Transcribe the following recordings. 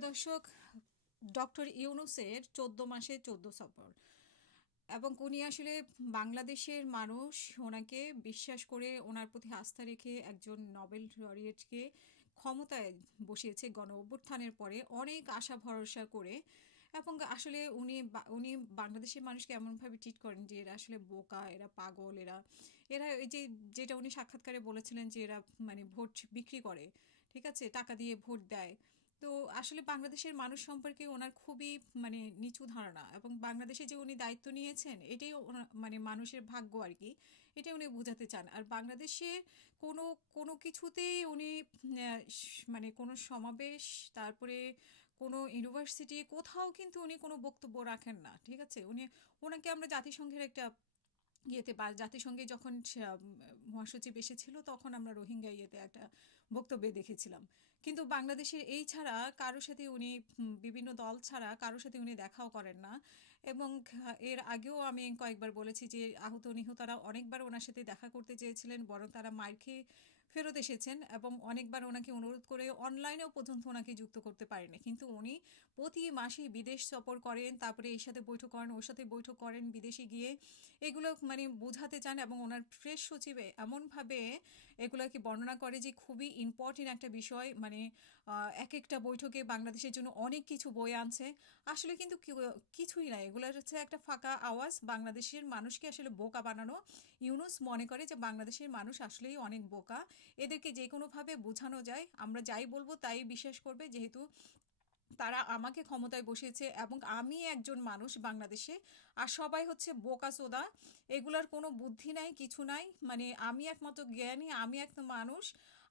প্রিয় দর্শক, ডক্টর ইউনুসের চোদ্দ মাসে চোদ্দ সফর এবং উনি আসলে বাংলাদেশের মানুষ, ওনাকে বিশ্বাস করে ওনার প্রতি আস্থা রেখে একজন নোবেল লরিয়েটকে ক্ষমতায় বসিয়েছে গণ অভ্যুত্থানের পরে অনেক আশা ভরসা করে এবং আসলে উনি উনি বাংলাদেশের মানুষকে এমনভাবে ট্রিট করেন যে এরা আসলে বোকা, এরা পাগল, এরা এরা এই যে, যেটা উনি সাক্ষাৎকারে বলেছিলেন যে এরা মানে ভোট বিক্রি করে, ঠিক আছে, টাকা দিয়ে ভোট দেয়। তো আসলে বাংলাদেশের মানুষ সম্পর্কে ওনার খুবই মানে নিচু ধারণা এবং বাংলাদেশে যে উনি দায়িত্ব নিয়েছেন, এটাই মানে মানুষের ভাগ্য আর কি, এটাই উনি বোঝাতে চান। আর বাংলাদেশে কোনো কোনো কিছুতেই উনি মানে কোনো সমাবেশ, তারপরে কোনো ইউনিভার্সিটি, কোথাও কিন্তু উনি কোনো বক্তব্য রাখেন না, ঠিক আছে? উনি, ওনাকে আমরা জাতিসংঘের একটা ইয়েতে বা জাতিসংঘে যখন মহাসচিব এসেছিল, তখন আমরা রোহিঙ্গা ইয়েতে একটা বক্তব্যে দেখেছিলাম। কিন্তু বাংলাদেশের এই ছাড়া কারও সাথে উনি বিভিন্ন দল ছাড়া কারও সাথে উনি দেখাও করেন না। এবং এর আগেও আমি কয়েকবার বলেছি যে আহত নিহতরা অনেকবার ওনার সাথে দেখা করতে চেয়েছিলেন, বরং তারা মার খেয়ে ফেরত এসেছেন এবং অনেকবার ওনাকে অনুরোধ করে অনলাইনেও পর্যন্ত ওনাকে যুক্ত করতে পারেনি। কিন্তু উনি প্রতি মাসে বিদেশ সফর করেন, তারপরে এর সাথে বৈঠক করেন, ওর সাথে বৈঠক করেন, বিদেশে গিয়ে এগুলো মানে বোঝাতে চান এবং ওনার প্রেস সচিবে এমনভাবে এগুলোকে বর্ণনা করে যে খুবই ইম্পর্টেন্ট একটা বিষয়। মানে এক একটা বৈঠকে বাংলাদেশের জন্য অনেক কিছু বই আনছে। আসলে কিন্তু কিছুই নাই এগুলো হচ্ছে একটা ফাঁকা আওয়াজ। বাংলাদেশের মানুষকে আসলে বোকা বানানো। ইউনুস মনে করে যে বাংলাদেশের মানুষ আসলেই অনেক বোকা। এদেরকে যে কোনোভাবে বোঝানো যায়, আমরা যাই বলব তাই বিশ্বাস করবে, যেহেতু তারা আমাকে ক্ষমতায় বসিয়েছে এবং আমি একজন মানুষ বাংলাদেশে, আর সবাই হচ্ছে বোকা সোদা এগুলার কোনো বুদ্ধি নাই, কিছু নাই। মানে আমি একমাত্র জ্ঞানী, আমি একটা মানুষ।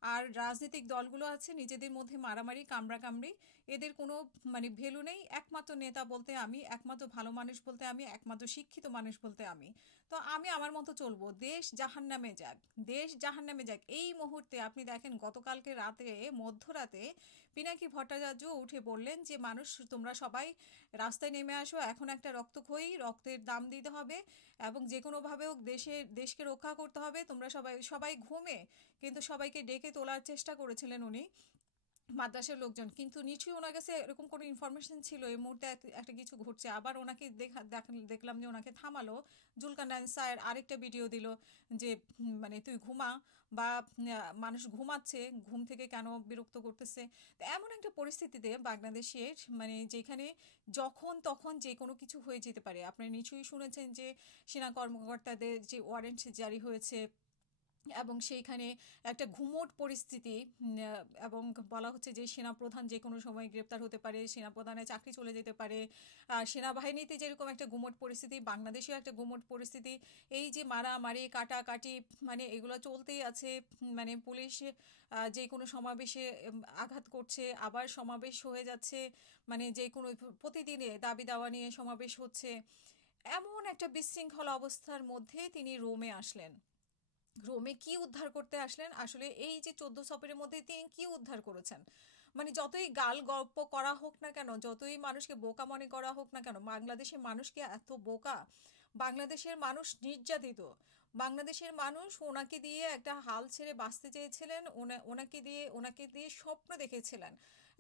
আর রাজনৈতিক দলগুলো আছে, নিজেদের মধ্যে মারামারি, কামড়াকামড়ি, এদের কোনো মানে ভ্যালু নেই। একমাত্র নেতা বলতে আমি, একমাত্র ভালো মানুষ বলতে আমি, একমাত্র শিক্ষিত মানুষ বলতে আমি। তো আমি আমার মতো চলবো, দেশ জাহান নামে যাক, দেশ জাহান নামে যাক। এই মুহূর্তে আপনি দেখেন গতকালকে রাতে, মধ্যরাতে পিনাকি ভট্টাচার্য উঠে বললেন যে, মানুষ, তোমরা সবাই রাস্তায় নেমে আসো, এখন একটা রক্তক্ষয়ী রক্তের দাম দিতে হবে এবং যে কোনোভাবে হোক দেশের দেশকে রক্ষা করতে হবে। তোমরা সবাই সবাই ঘুমে। কিন্তু সবাইকে ডেকে তোলার চেষ্টা করেছিলেন উনি। মাদ্রাসার লোকজন। কিন্তু নিশ্চয়ই ওনার কাছে এরকম কোনো ইনফরমেশন ছিল? এই মুহূর্তে একটা কিছু ঘটছে। আবার ওনাকে দেখা, দেখ- দেখলাম যে ওনাকে থামালো। জুলকানাইন স্যার আরেকটা ভিডিও দিল যে মানে তুই ঘুমা বা মানুষ ঘুমাচ্ছে, ঘুম থেকে কেন বিরক্ত করতেছে? তো এমন একটা পরিস্থিতিতে বাংলাদেশের মানে যেখানে যখন তখন যে কোনো কিছু হয়ে যেতে পারে। আপনারা নিশ্চয়ই শুনেছেন যে, সেনা কর্মকর্তাদের যে ওয়ারেন্ট জারি হয়েছে এবং সেইখানে একটা ঘুমোট পরিস্থিতি এবং বলা হচ্ছে যে সেনাপ্রধান যে কোনো সময় গ্রেপ্তার হতে পারে, সেনাপ্রধানের চাকরি চলে যেতে পারে। সেনাবাহিনীতে যেরকম একটা গুমোট পরিস্থিতি, বাংলাদেশেও একটা গুমোট পরিস্থিতি, এই যে মারামারি, কাটাকাটি মানে এগুলো চলতেই আছে মানে পুলিশ যে কোনো সমাবেশে আঘাত করছে, আবার সমাবেশ হয়ে যাচ্ছে মানে যে কোনো প্রতিদিনে দাবি দাওয়া নিয়ে সমাবেশ হচ্ছে। এমন একটা বিশৃঙ্খল অবস্থার মধ্যে তিনি রোমে আসলেন। রোমে কি উদ্ধার করতে আসলেন? আসলে এই যে চোদ্দ সফরের মধ্যে তিনি কি উদ্ধার করেছেন? মানে যতই গাল গল্প করা হোক না কেন, যতই মানুষকে বোকা মনে করা হোক না কেন, বাংলাদেশের মানুষকে এত বোকা? বাংলাদেশের মানুষ নির্যাতিত। বাংলাদেশের মানুষ ওনাকে দিয়ে একটা হাল ছেড়ে বাঁচতে চেয়েছিলেন, ওনা- ওনাকে দিয়ে ওনাকে দিয়ে স্বপ্ন দেখেছিলেন।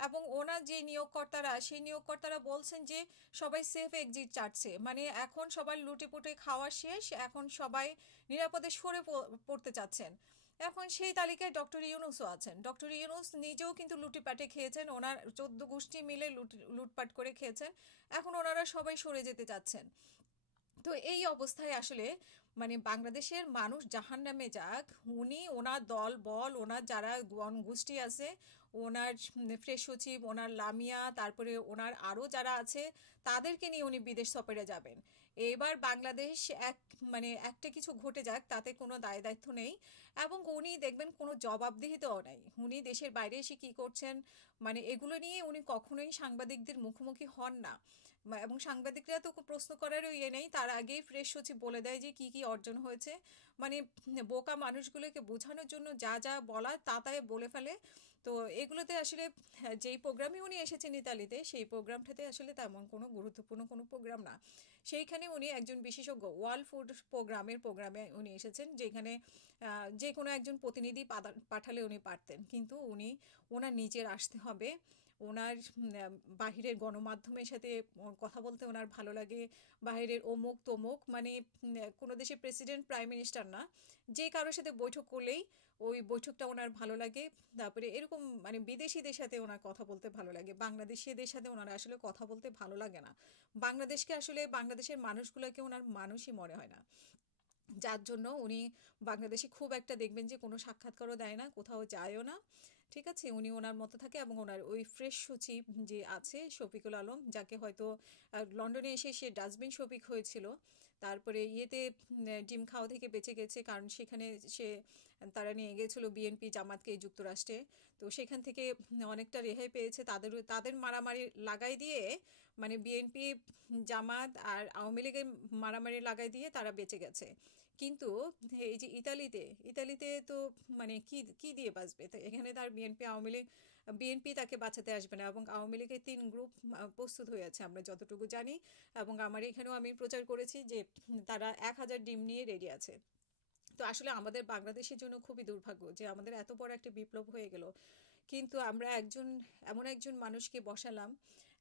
এবং ওনার যে নিয়োগকর্তারা, সেই নিয়োগকর্তারা বলছেন যে সবাই সেফ এক্সিট চাটছে। মানে এখন সবাই লুটে পুটে খাওয়া শেষ, এখন সবাই নিরাপদে সরে পড়তে চাচ্ছেন। এখন সেই তালিকায় ডক্টর ইউনুসও আছেন। ডক্টর ইউনুস নিজেও কিন্তু লুটিপাটে খেয়েছেন, ওনার চোদ্দ গোষ্ঠী মিলে লুট, লুটপাট করে খেয়েছেন। এখন ওনারা সবাই সরে যেতে চাচ্ছেন। তো এই অবস্থায় আসলে মানে বাংলাদেশের মানুষ জাহান নামে যাক, উনি ওনার দল, বল, ওনার যারা গোষ্ঠী আছে, ওনার ফ্রেশ সচিব, ওনার লামিয়া, তারপরে ওনার আরও যারা আছে, তাদেরকে নিয়ে উনি বিদেশ সফরে যাবেন। এবার বাংলাদেশ এক মানে একটা কিছু ঘটে যাক, তাতে কোনো দায় দায়িত্ব নেই এবং উনি দেখবেন কোনো জবাবদিহিতাও নেই। উনি দেশের বাইরে এসে কী করছেন মানে এগুলো নিয়ে উনি কখনোই সাংবাদিকদের মুখোমুখি হন না। এবং সাংবাদিকরা তো প্রশ্ন করারও ইয়ে নেই। তার আগেই ফ্রেশ সচিব বলে দেয় যে কি কি অর্জন হয়েছে। মানে বোকা মানুষগুলোকে বোঝানোর জন্য যা যা বলা তা তাই বলে ফেলে। তো এগুলোতে আসলে হ্যাঁ, যেই প্রোগ্রামে উনি এসেছেন ইতালিতে সেই প্রোগ্রামটাতে আসলে তেমন কোনো গুরুত্বপূর্ণ কোনো প্রোগ্রাম না। সেইখানে উনি একজন বিশেষজ্ঞ ওয়ার্ল্ড ফুড প্রোগ্রামের প্রোগ্রামে উনি এসেছেন যেখানে যে কোনো একজন প্রতিনিধি পাঠালে উনি পারতেন। কিন্তু উনি ওনার নিজের আসতে হবে। ওনার বাহিরের গণমাধ্যমের সাথে কথা বলতে ওনার ভালো লাগে। বাহিরের অমুক তমুক মানে কোনো দেশের প্রেসিডেন্ট, প্রাইম মিনিস্টার না। যে কারোর সাথে বৈঠক করলেই ওই বৈঠকটা ওনার ভালো লাগে। তারপরে এরকম মানে বিদেশিদের সাথে ওনার কথা বলতে ভালো লাগে। বাংলাদেশিদের সাথে ওনার আসলে কথা বলতে ভালো লাগে না। বাংলাদেশকে আসলে বাংলাদেশের মানুষগুলোকে ওনার মানুষই মনে হয় না। যার জন্য উনি বাংলাদেশে খুব একটা দেখবেন যে কোনো সাক্ষাৎকারও দেয় না, কোথাও যায়ও না। ঠিক আছে? উনি ওনার মতো থাকে এবং ওনার ওই ফ্রেশ সচিব যে আছে শফিকুল আলম, যাকে হয়তো লন্ডনে এসে সে ডাস্টবিন শফিক হয়েছিল। তারপরে ইয়েতে ডিম খাওয়া থেকে বেঁচে গেছে কারণ সেখানে সে, তারা নিয়ে গেছিল বিএনপি জামাতকে যুক্তরাষ্ট্রে। তো সেখান থেকে অনেকটা রেহাই পেয়েছে তাদের তাদের মারামারি লাগাই দিয়ে মানে বিএনপি জামাত আর আওয়ামী লীগের মারামারি লাগাই দিয়ে তারা বেঁচে গেছে। কিন্তু এই যে ইতালিতে ইতালিতে তো মানে কি কি দিয়ে বাঁচবে? এখানে তার বিএনপি, আওয়ামী লীগ, বিএনপি তাকে বাঁচাতে আসবে না এবং আওয়ামী লীগের তিন গ্রুপ প্রস্তুত হয়ে আছে, আমরা যতটুকু জানি। এবং আমার এখানেও আমি প্রচার করেছি যে তারা এক হাজার ডিম নিয়ে রেডি আছে। তো আসলে আমাদের বাংলাদেশের জন্য খুবই দুর্ভাগ্য যে আমাদের এত বড় একটা বিপ্লব হয়ে গেল। কিন্তু আমরা একজন, এমন একজন মানুষকে বসালাম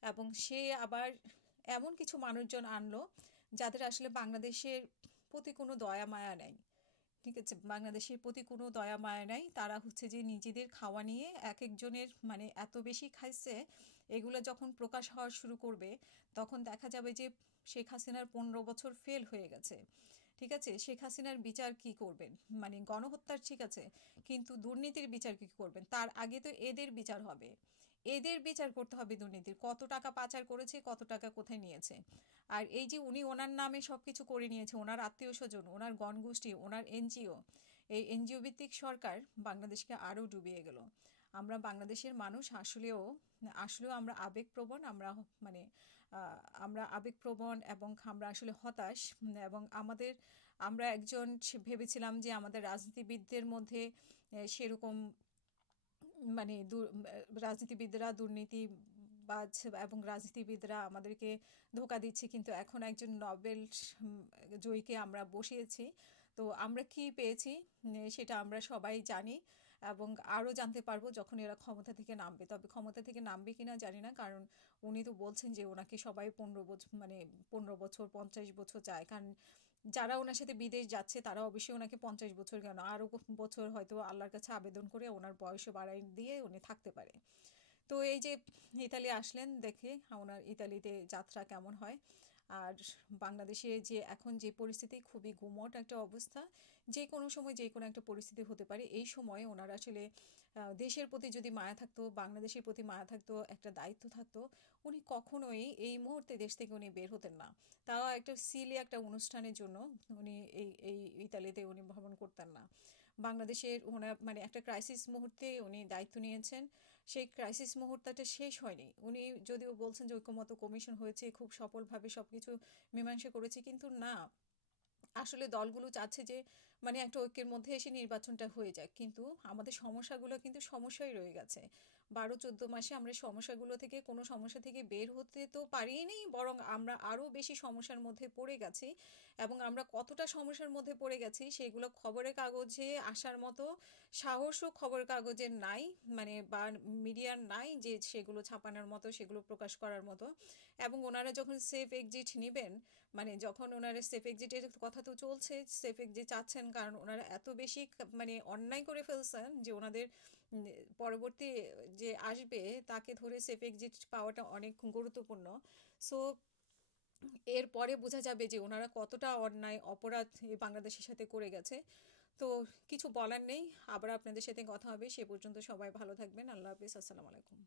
এবং সে আবার এমন কিছু মানুষজন আনলো যাদের আসলে বাংলাদেশের প্রতি কোনো দয়া মায়া নেই। ঠিক আছে? বাংলাদেশের প্রতি কোনো দয়া মায়া নাই। তারা হচ্ছে যে নিজেদের খাওয়া নিয়ে এক একজনের মানে এত বেশি খাইছে, এগুলো যখন প্রকাশ হওয়া শুরু করবে, তখন দেখা যাবে যে শেখ হাসিনার পনেরো বছর ফেল হয়ে গেছে। ঠিক আছে? শেখ হাসিনার বিচার কি করবেন? মানে গণহত্যার ঠিক আছে, কিন্তু দুর্নীতির বিচার কি করবেন? তার আগে তো এদের বিচার হবে। এদের বিচার করতে হবে দুর্নীতির। কত টাকা পাচার করেছে, কত টাকা কোথায় নিয়েছে? আর এই যে উনি ওনার নামে সব কিছু করে নিয়েছে, ওনার আত্মীয় স্বজন, ওনার গণগোষ্ঠী, ওনার এনজিও, এই এনজিও ভিত্তিক সরকার বাংলাদেশকে আরও ডুবিয়ে গেল। আমরা বাংলাদেশের মানুষ আসলেও আসলেও আমরা আবেগপ্রবণ, আমরা মানে আমরা আবেগপ্রবণ এবং আমরা আসলে হতাশ এবং আমাদের, আমরা একজন ভেবেছিলাম যে আমাদের রাজনীতিবিদদের মধ্যে সেরকম মানে রাজনীতিবিদরা দুর্নীতি বাজ এবং রাজনীতিবিদরা আমাদেরকে ধোকা দিচ্ছে, কিন্তু এখন একজন নোবেল জয়ীকে আমরা বসিয়েছি। তো আমরা কি পেয়েছি? সেটা আমরা সবাই জানি এবং আরও জানতে পারব যখন এরা ক্ষমতা থেকে নামবে। তবে ক্ষমতা থেকে নামবে কি না জানি না, কারণ উনি তো বলছেন যে ওনাকে সবাই পনেরো বছর মানে পনেরো বছর, পঞ্চাশ বছর চায়। কারণ যারা ওনার সাথে বিদেশ যাচ্ছে তারা অবশ্যই ওনাকে পঞ্চাশ বছর কেন? আরও বছর হয়তো আল্লাহর কাছে আবেদন করে ওনার বয়সও বাড়াই দিয়ে উনি থাকতে পারে। তো এই যে ইতালি আসলেন দেখে, ওনার ইতালিতে যাত্রা কেমন হয়? আর বাংলাদেশে যে এখন যে পরিস্থিতি, খুবই গুমট একটা অবস্থা। যে কোনো সময় যে কোনো একটা পরিস্থিতি হতে পারে। এই সময় ওনারা আসলে দেশের প্রতি যদি মায়া থাকতো, বাংলাদেশের প্রতি মায়া থাকতো, একটা দায়িত্ব থাকতো, উনি কখনোই এই মুহূর্তে দেশ থেকে উনি বের হতেন না। তাও একটা সিলি একটা অনুষ্ঠানের জন্য উনি এই এই ইতালিতে উনি ভ্রমণ করতেন না। বাংলাদেশের ওনার মানে একটা ক্রাইসিস মুহূর্তে উনি দায়িত্ব নিয়েছেন। সেই ক্রাইসিস মুহূর্তটা শেষ হয়নি। উনি যদিও বলছেন যে ঐক্যমত কমিশন হয়েছে, খুব সফলভাবে সব কিছু মীমাংসা করেছে, কিন্তু না। আসলে দলগুলো চাচ্ছে যে মানে একটা ঐক্যের মধ্যে এসে নির্বাচনটা হয়ে যায়। কিন্তু আমাদের সমস্যাগুলো কিন্তু সমস্যাই রয়ে গেছে। বারো, চোদ্দ মাসে আমরা সমস্যাগুলো থেকে কোনো সমস্যা থেকে বের হতে তো পারিনি, বরং আমরা আরও বেশি সমস্যার মধ্যে পড়ে গেছি। এবং আমরা কতটা সমস্যার মধ্যে পড়ে গেছি সেগুলো খবরের কাগজে আসার মতো সাহসও খবরের কাগজে নাই মানে বা মিডিয়ার নাই যে সেগুলো ছাপানোর মতো, সেগুলো প্রকাশ করার মতো। এবং ওনারা যখন সেফ এক্সিট নেবেন মানে যখন ওনারা সেফ এক্সিটের কথা তো চলছে, সেফ এক্সিট চাচ্ছেন কারণ ওনারা এত বেশি মানে অন্যায় করে ফেলছেন যে ওনাদের পরবর্তী যে আসবে তাকে ধরে সেফ এক্সিট পাওয়াটা অনেক গুরুত্বপূর্ণ। সো এরপরে বোঝা যাবে যে ওনারা কতটা অন্যায়, অপরাধ এই বাংলাদেশের সাথে করে গেছে। তো কিছু বলার নেই, আবার আপনাদের সাথে কথা হবে, সে পর্যন্ত সবাই ভালো থাকবেন। আল্লাহ হাফিজ, আসসালামু আলাইকুম।